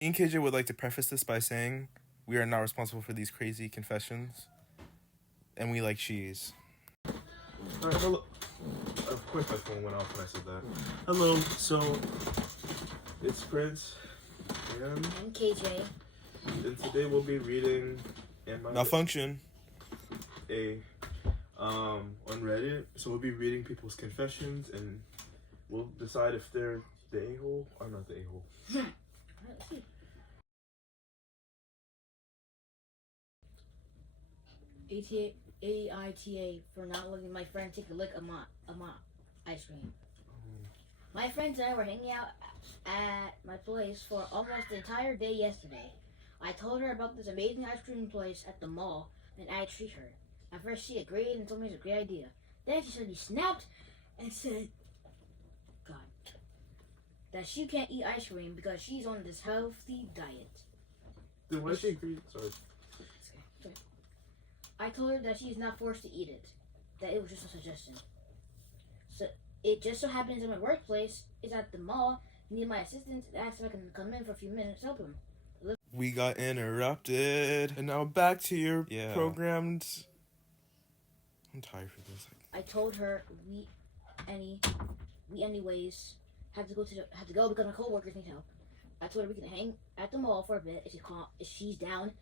Me and KJ would like to preface this by saying we are not responsible for these crazy confessions, and we like cheese. Alright, hello. Of course my phone went off when I said that. Hello, so it's Prince and KJ. And today we'll be reading Malfunction. On Reddit. So we'll be reading people's confessions and we'll decide if they're the a-hole or not the a-hole. AITA for not letting my friend take a lick of my ice cream. My friends and I were hanging out at my place for almost the entire day yesterday. I told her about this amazing ice cream place at the mall and I'd treat her. At first she agreed and told me it was a great idea. Then she suddenly snapped and said, God, that she can't eat ice cream because she's on this healthy diet. Then why did she agree? Sorry. I told her that she is not forced to eat it, that it was just a suggestion. So it just so happens that my workplace is at the mall. Need my assistance and asked if I can come in for a few minutes to help him. We got interrupted, and now back to your programmed. I'm tired for this. I told her we anyways have to go because my coworkers need help. I told her we can hang at the mall for a bit if she's down.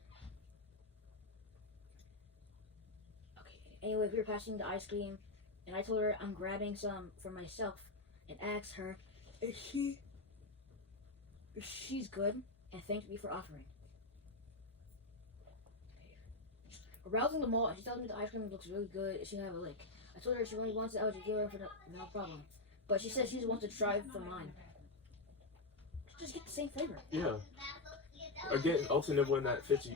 Anyway, we were passing the ice cream, and I told her I'm grabbing some for myself, and asked her if she's good, and thanked me for offering. Arousing the mall, and she tells me the ice cream looks really good. She have a lick. I told her if she really wants it, I would give her for no problem. But she said she just wants to try for mine. Just get the same flavor. Yeah. Or get an alternative one that fits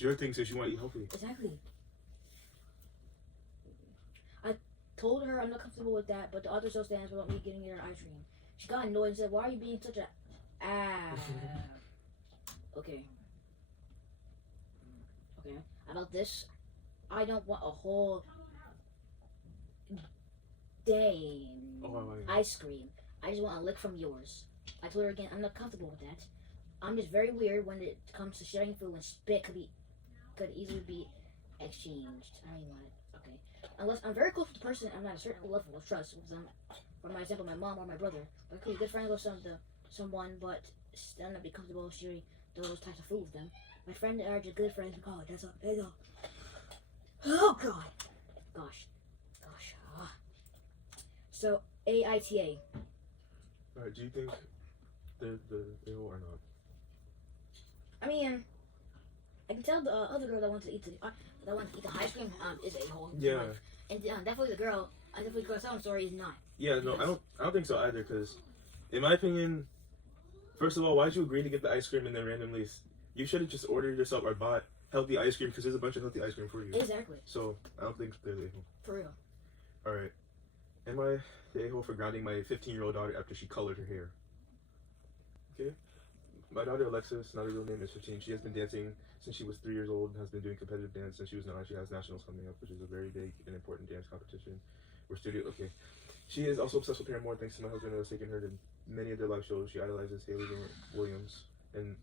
your thing, since you want to eat healthy. Exactly. Told her I'm not comfortable with that, but the other still stands without me getting her ice cream. She got annoyed and said, "Why are you being such a Okay. About this, I don't want a whole day ice cream. I just want a lick from yours. I told her again, I'm not comfortable with that. I'm just very weird when it comes to sharing food when spit could easily be exchanged. I mean, okay. Unless I'm very close with the person, I'm at a certain level of trust with them. For my example, my mom or my brother. I could be good friends with someone, but still not be comfortable sharing those types of food with them. My friend and I are just good friends in college. That's all. Oh God, gosh. So AITA. Alright, do you think they're the a-hole or not? I mean, I can tell the other girl that wants to eat the ice cream is a whole. Yeah. And definitely the girl telling story is not. Yeah, no, I don't think so either. Because, in my opinion, first of all, why did you agree to get the ice cream and then randomly? You should have just ordered yourself or bought healthy ice cream, because there's a bunch of healthy ice cream for you. Exactly. So I don't think they're the a-hole. For real. All right. Am I the a-hole for grounding my 15-year-old daughter after she colored her hair? Okay. My daughter Alexis, not her real name, is 15. She has been dancing since she was 3 years old and has been doing competitive dance since she was 9. She has nationals coming up, which is a very big and important dance competition. Okay. She is also obsessed with Paramore thanks to my husband who has taken her to many of their live shows. She idolizes Hayley Williams and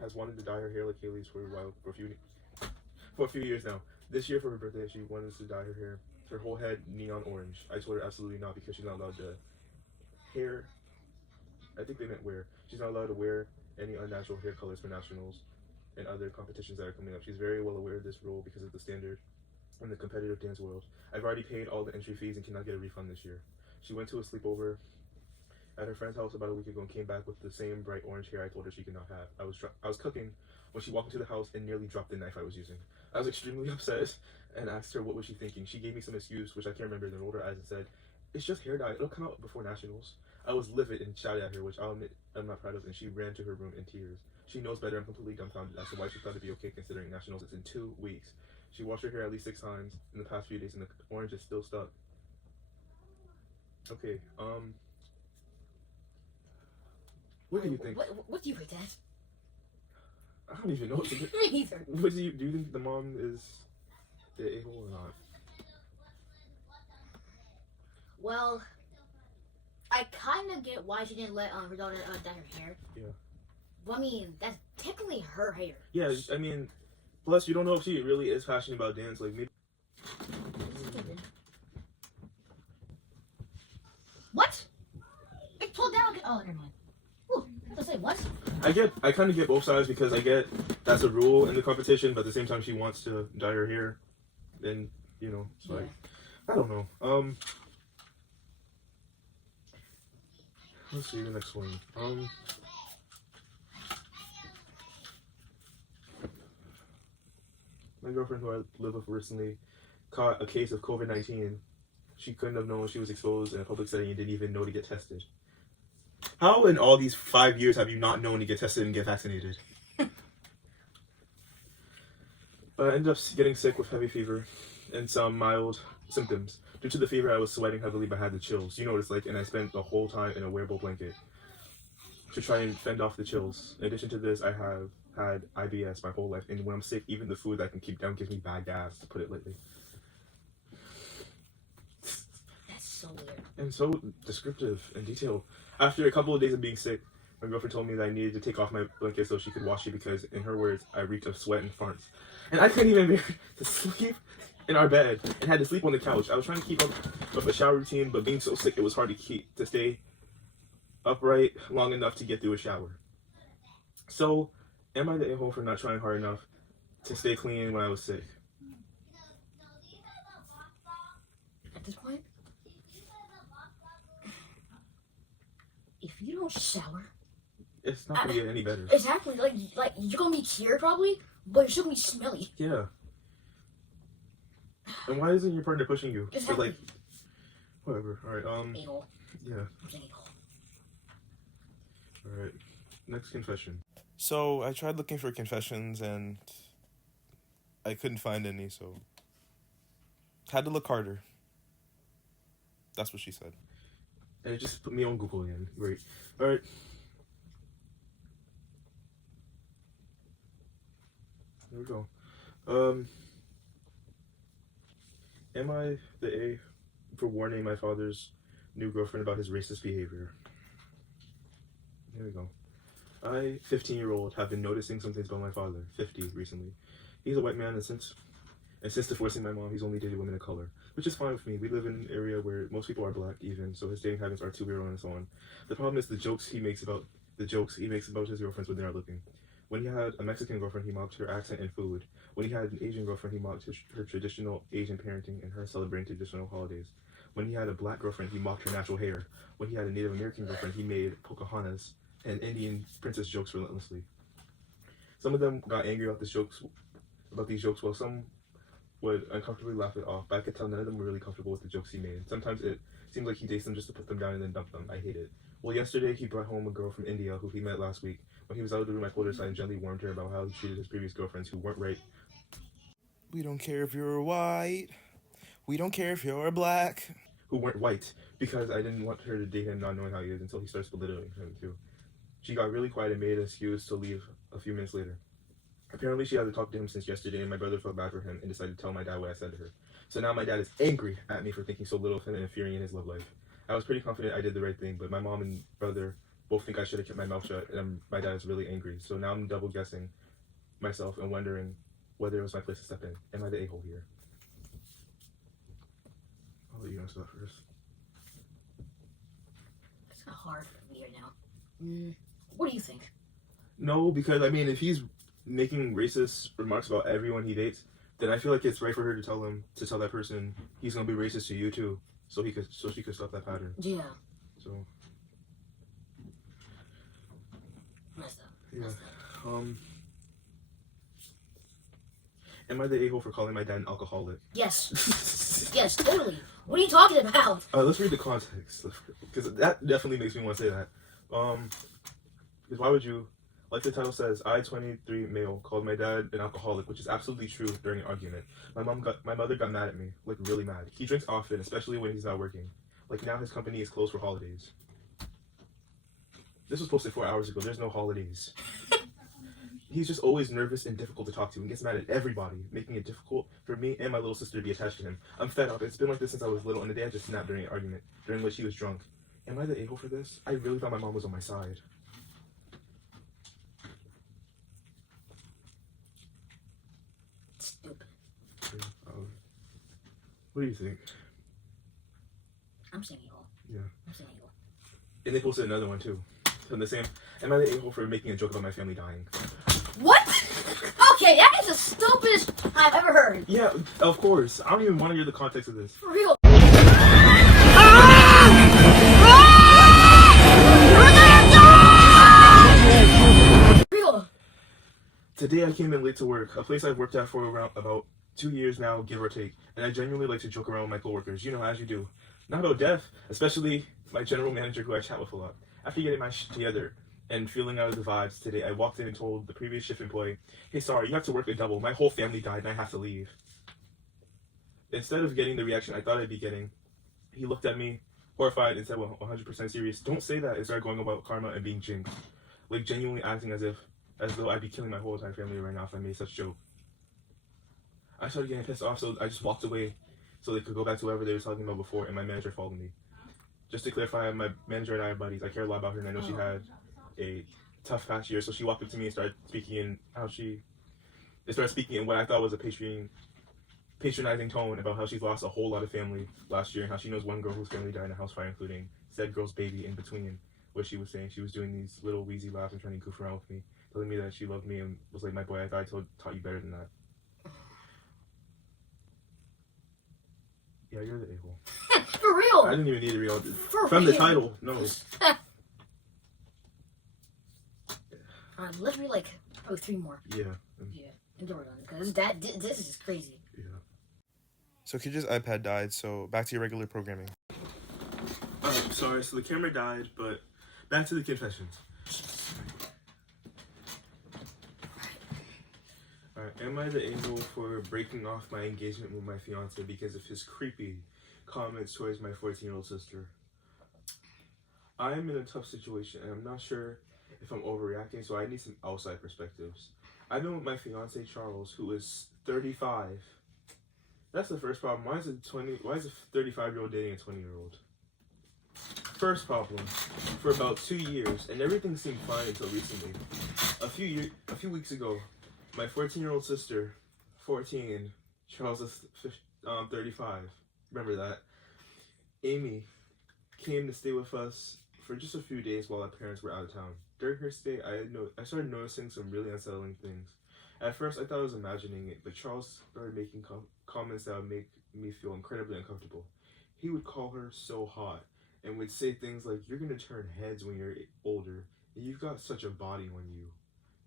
has wanted to dye her hair like Hayley's for a few years now. This year for her birthday, she wanted to dye her whole head neon orange. I told her absolutely not, because she's not allowed to I think they meant wear. She's not allowed to wear any unnatural hair colors for nationals and other competitions that are coming up. She's very well aware of this rule because of the standard in the competitive dance world. I've already paid all the entry fees and cannot get a refund this year. She went to a sleepover at her friend's house about a week ago and came back with the same bright orange hair I told her she could not have. I was cooking when she walked into the house and nearly dropped the knife I was using. I was extremely upset and asked her what was she thinking. She gave me some excuse, which I can't remember, then rolled her eyes and said, "It's just hair dye. It'll come out before nationals." I was livid and shouted at her, which I'll admit I'm not proud of, and she ran to her room in tears. She knows better. I'm completely dumbfounded as to why she thought it'd be okay considering nationals is in 2 weeks. She washed her hair at least 6 times in the past few days, and the orange is still stuck. Okay, what do you think? What do you rate that? I don't even know what to do. Me neither. What do you think the mom is the a-hole or not? Well, I kind of get why she didn't let her daughter dye her hair. Yeah. Well, I mean, that's technically her hair. Yeah, I mean, plus you don't know if she really is passionate about dance. Like maybe. What? It pulled down. Oh, never mind. Ooh, I was gonna say what? I kind of get both sides because I get that's a rule in the competition, but at the same time she wants to dye her hair, and you know, it's like I don't know. Let's see the next one. My girlfriend who I live with recently caught a case of COVID-19. She couldn't have known she was exposed in a public setting and didn't even know to get tested. How in all these 5 years have you not known to get tested and get vaccinated? But I ended up getting sick with heavy fever and some mild symptoms. Due to the fever, I was sweating heavily but had the chills. You know what it's like, and I spent the whole time in a wearable blanket to try and fend off the chills. In addition to this, I have had IBS my whole life, and when I'm sick, even the food that I can keep down gives me bad gas, to put it lightly. That's so weird. And so descriptive and detailed. After a couple of days of being sick, my girlfriend told me that I needed to take off my blanket so she could wash it because, in her words, I reeked of sweat and farts. And I couldn't even bear to sleep in our bed and had to sleep on the couch. I was trying to keep up with a shower routine, but being so sick, it was hard to stay upright long enough to get through a shower. So, am I the a-hole for not trying hard enough to stay clean when I was sick? At this point, if you don't shower, It's not gonna get any better. exactly, like you're gonna be cured probably, but you're still gonna be smelly. Yeah. And why isn't your partner pushing you? Exactly. But like, whatever. All right. A-hole. Yeah. A-hole. All right. Next confession. So I tried looking for confessions and I couldn't find any, so had to look harder. That's what she said. And it just put me on Google again. Great. All right. There we go. Am I the A for warning my father's new girlfriend about his racist behavior? Here we go. I, 15-year-old, have been noticing some things about my father, 50, recently. He's a white man, and since divorcing my mom, he's only dated women of color, which is fine with me. We live in an area where most people are black, even, so his dating habits are too weird and so on. The problem is the jokes he makes about his girlfriends when they're not looking. When he had a Mexican girlfriend, he mocked her accent and food. When he had an Asian girlfriend, he mocked her traditional Asian parenting and her celebrating traditional holidays. When he had a black girlfriend, he mocked her natural hair. When he had a Native American girlfriend, he made Pocahontas and Indian princess jokes relentlessly. Some of them got angry about these jokes, while some would uncomfortably laugh it off. But I could tell none of them were really comfortable with the jokes he made. Sometimes it seems like he dates them just to put them down and then dump them. I hate it. Well, yesterday he brought home a girl from India who he met last week. When he was out of the room, I pulled her aside and gently warned her about how he treated his previous girlfriends who weren't right. We don't care if you're white. We don't care if you're black. Who weren't white, because I didn't want her to date him not knowing how he is until he starts belittling him too. She got really quiet and made an excuse to leave a few minutes later. Apparently she hasn't talked to him since yesterday, and my brother felt bad for him and decided to tell my dad what I said to her. So now my dad is angry at me for thinking so little of him and interfering in his love life. I was pretty confident I did the right thing, but my mom and brother both think I should have kept my mouth shut, and my dad is really angry. So now I'm double guessing myself and wondering whether it was my place to step in. Am I the a-hole here? I'll let you answer that first. It's kind of hard for me right now. What do you think? No, because I mean, if he's making racist remarks about everyone he dates, then I feel like it's right for her to tell that person he's gonna be racist to you too, so she could stop that pattern. Yeah. So Messed up. yeah. Am I the a-hole for calling my dad an alcoholic? Yes. Yes, totally. What are you talking about? Let's read the context, because that definitely makes me want to say that. Because why would you? Like the title says, I, 23 male, called my dad an alcoholic, which is absolutely true during an argument. My mother got mad at me, like really mad. He drinks often, especially when he's not working. Like now his company is closed for holidays. This was posted 4 hours ago. There's no holidays. He's just always nervous and difficult to talk to and gets mad at everybody, making it difficult for me and my little sister to be attached to him. I'm fed up. It's been like this since I was little, and the day I just snapped during an argument, during which he was drunk. Am I the a-hole for this? I really thought my mom was on my side. What do you think? I'm saying a-hole. Yeah. I'm saying a-hole. And they posted another one too. From the same. Am I the a-hole for making a joke about my family dying? What? Okay, that is the stupidest I've ever heard. Yeah, of course. I don't even want to hear the context of this. For real. Real. Today I came in late to work, a place I've worked at for around about 2 years now, give or take, and I genuinely like to joke around with my coworkers, you know, as you do. Not about death, especially my general manager who I chat with a lot. After getting my shit together and feeling out of the vibes today, I walked in and told the previous shift employee, hey, sorry, you have to work a double. My whole family died and I have to leave. Instead of getting the reaction I thought I'd be getting, he looked at me, horrified, and said, well, 100% serious, don't say that, and started going about karma and being jinxed. Like, genuinely acting as though I'd be killing my whole entire family right now if I made such a joke. I started getting pissed off, so I just walked away so they could go back to whoever they were talking about before, and my manager followed me. Just to clarify, my manager and I are buddies. I care a lot about her, and I know she had a tough past year, so she walked up to me and started speaking in what I thought was a patronizing tone about how she's lost a whole lot of family last year, and how she knows one girl whose family died in a house fire, including said girl's baby in between. What she was saying, she was doing these little wheezy laughs and trying to goof around with me, telling me that she loved me and was like, my boy, I thought I taught you better than that. Yeah, you're the a-hole. For real. I didn't even need to read all this. For From real. the title, no. Let's read like probably 3 more. Yeah. Yeah, and we're done because this is crazy. Yeah. So Kij's iPad died, so back to your regular programming. Alright, sorry, so the camera died, but back to the confessions. Alright, am I the a-hole for breaking off my engagement with my fiance because of his creepy comments towards my 14-year-old sister? I am in a tough situation, and I'm not sure if I'm overreacting, so I need some outside perspectives. I've been with my fiance, Charles, who is 35. That's the first problem. Why is a 35-year-old dating a 20-year-old? First problem, for about 2 years, and everything seemed fine until recently. A few weeks ago, my 14-year-old sister, 14, Charles is 35. Remember that? Amy came to stay with us for just a few days while our parents were out of town. During her stay, I started noticing some really unsettling things. At first, I thought I was imagining it, but Charles started making comments that would make me feel incredibly uncomfortable. He would call her so hot and would say things like, you're going to turn heads when you're older, and you've got such a body on you.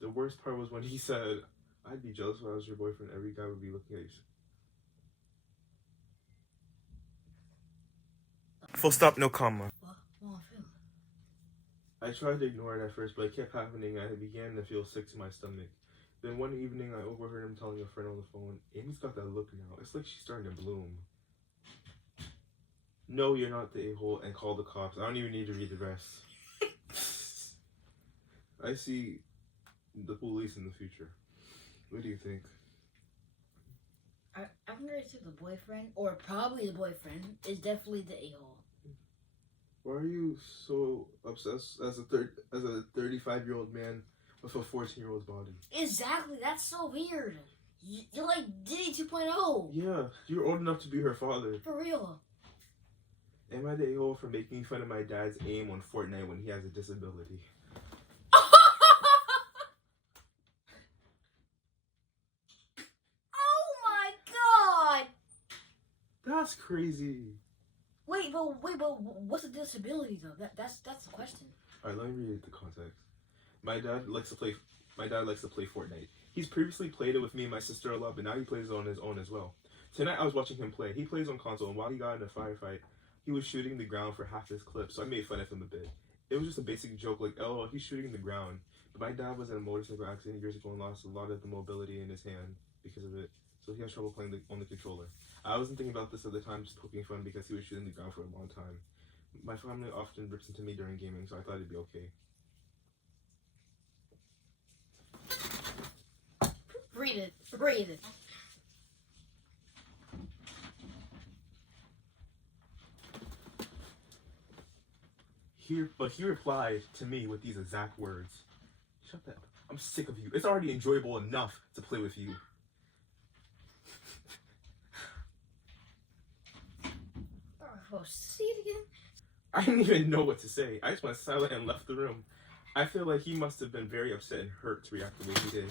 The worst part was when he said, I'd be jealous if I was your boyfriend. Every guy would be looking at you. Full stop, no comma. I tried to ignore it at first, but it kept happening. I began to feel sick to my stomach. Then one evening, I overheard him telling a friend on the phone, Amy's got that look now. It's like she's starting to bloom. No, you're not the a-hole, and call the cops. I don't even need to read the rest. I see the police in the future. What do you think? I'm gonna say the boyfriend, or probably the boyfriend, is definitely the a-hole. Why are you so obsessed as a 35-year-old man with a 14-year-old's body? Exactly, that's so weird. You're like Diddy 2.0. Yeah, you're old enough to be her father. For real. Am I the a-hole for making fun of my dad's aim on Fortnite when he has a disability? Oh my god! That's crazy. Wait, but what's the disability though? That's the question. Alright, let me read the context. My dad likes to play Fortnite. He's previously played it with me and my sister a lot, but now he plays it on his own as well. Tonight I was watching him play. He plays on console, and while he got in a firefight, he was shooting the ground for half his clip, so I made fun of him a bit. It was just a basic joke like, oh, he's shooting the ground. But my dad was in a motorcycle accident years ago and lost a lot of the mobility in his hand because of it, so he has trouble playing on the controller. I wasn't thinking about this at the time, just poking fun because he was shooting the ground for a long time. My family often rips into me during gaming, so I thought it'd be okay. Read it. But he replied to me with these exact words. Shut up. I'm sick of you. It's already enjoyable enough to play with you. Oh, see it again? I didn't even know what to say. I just went silent and left the room. I feel like he must have been very upset and hurt to react the way he did.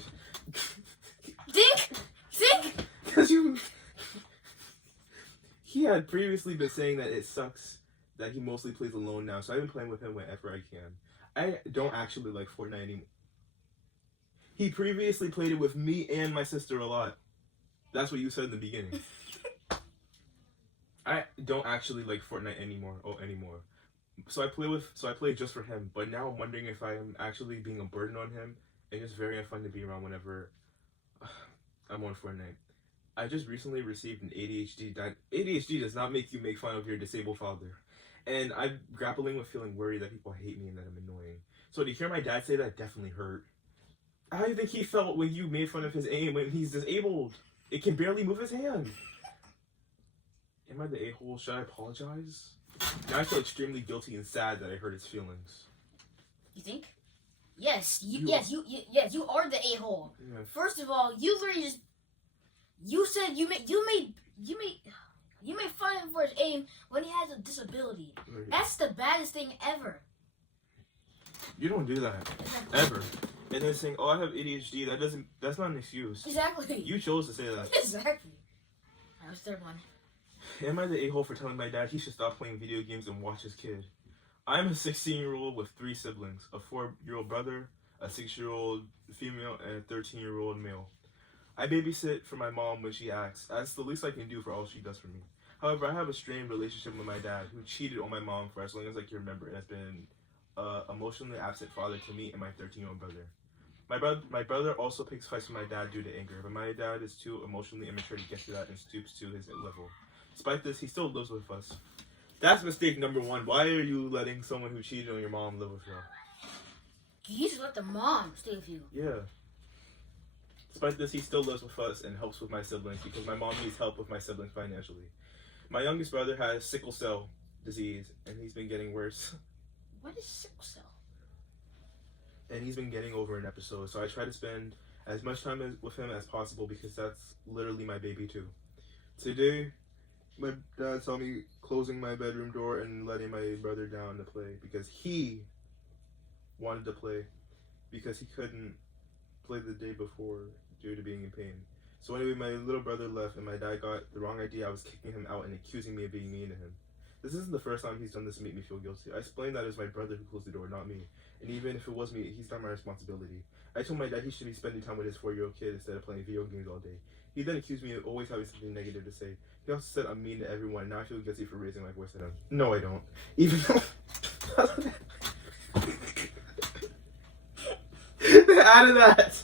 Think? Because he had previously been saying that it sucks that he mostly plays alone now, so I've been playing with him whenever I can. I don't actually like Fortnite anymore. He previously played it with me and my sister a lot. That's what you said in the beginning. I don't actually like Fortnite anymore. So I play just for him, but now I'm wondering if I am actually being a burden on him, and it's very unfun to be around whenever I'm on Fortnite. I just recently received an ADHD. ADHD does not make you make fun of your disabled father. And I'm grappling with feeling worried that people hate me and that I'm annoying. So to hear my dad say that definitely hurt. How do you think he felt when you made fun of his aim when he's disabled? It can barely move his hand. Am I the a-hole? Should I apologize? Now I feel extremely guilty and sad that I hurt his feelings. You think? Yes, you are the a-hole. Yeah. First of all, you literally just you said you made fun of him for his aim when he has a disability. Right. That's the baddest thing ever. You don't do that ever. And then saying, "Oh, I have ADHD." That's not an excuse. Exactly. You chose to say that. Exactly. That was the third one. Am I the a-hole for telling my dad he should stop playing video games and watch his kid? I'm a 16-year-old with 3 siblings, a 4-year-old brother, a 6-year-old female, and a 13-year-old male. I babysit for my mom when she asks. That's the least I can do for all she does for me. However, I have a strained relationship with my dad, who cheated on my mom for as long as I can remember, and has been an emotionally absent father to me and my 13-year-old brother. My brother also picks fights with my dad due to anger, but my dad is too emotionally immature to get to that and stoops to his level. Despite this, he still lives with us. That's mistake number 1. Why are you letting someone who cheated on your mom live with you? You should let the mom stay with you. Yeah. Despite this, he still lives with us and helps with my siblings because my mom needs help with my siblings financially. My youngest brother has sickle cell disease, and he's been getting worse. What is sickle cell? And he's been getting over an episode, so I try to spend as much time with him as possible because that's literally my baby too. Today, my dad saw me closing my bedroom door and letting my brother down to play because he wanted to play because he couldn't play the day before due to being in pain. So anyway, my little brother left and my dad got the wrong idea. I was kicking him out and accusing me of being mean to him. This isn't the first time he's done this to make me feel guilty. I explained that it was my brother who closed the door, not me. And even if it was me, he's not my responsibility. I told my dad he should be spending time with his 4-year-old kid instead of playing video games all day. He then accused me of always having something negative to say. He also said I'm mean to everyone. Now I feel guilty for raising my voice at him. No, I don't. Even though... Out of that!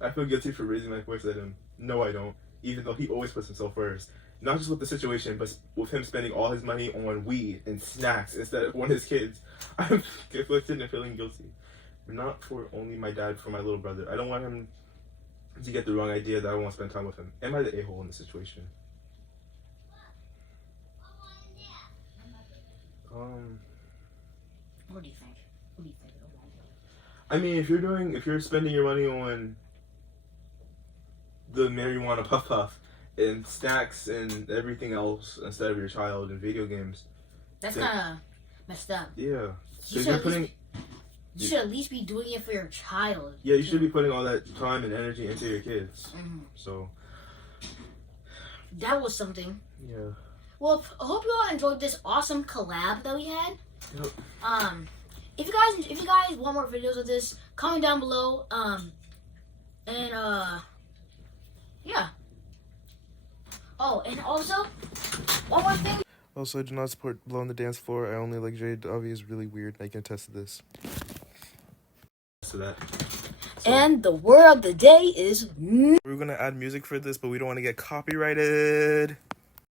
I feel guilty for raising my voice at him. No, I don't. Even though he always puts himself first. Not just with the situation, but with him spending all his money on weed and snacks instead of on his kids. I'm conflicted and feeling guilty. Not for only my dad, for my little brother. I don't want him to get the wrong idea that I won't spend time with him. Am I the a-hole in the situation? What do you think? I mean, if you're spending your money on the marijuana puff and snacks and everything else instead of your child and video games, that's kind of messed up. Yeah, You should at least be doing it for your child. Yeah, you should be putting all that time and energy into your kids. Mm-hmm. So that was something. Yeah. Well, I hope you all enjoyed this awesome collab that we had. Yep. If you guys want more videos of this, comment down below. Yeah. Oh, and also, one more thing. Also, I do not support Blow on the Dance Floor. I only like JW is really weird. I can attest to this. And the word of the day is... We're going to add music for this, but we don't want to get copyrighted.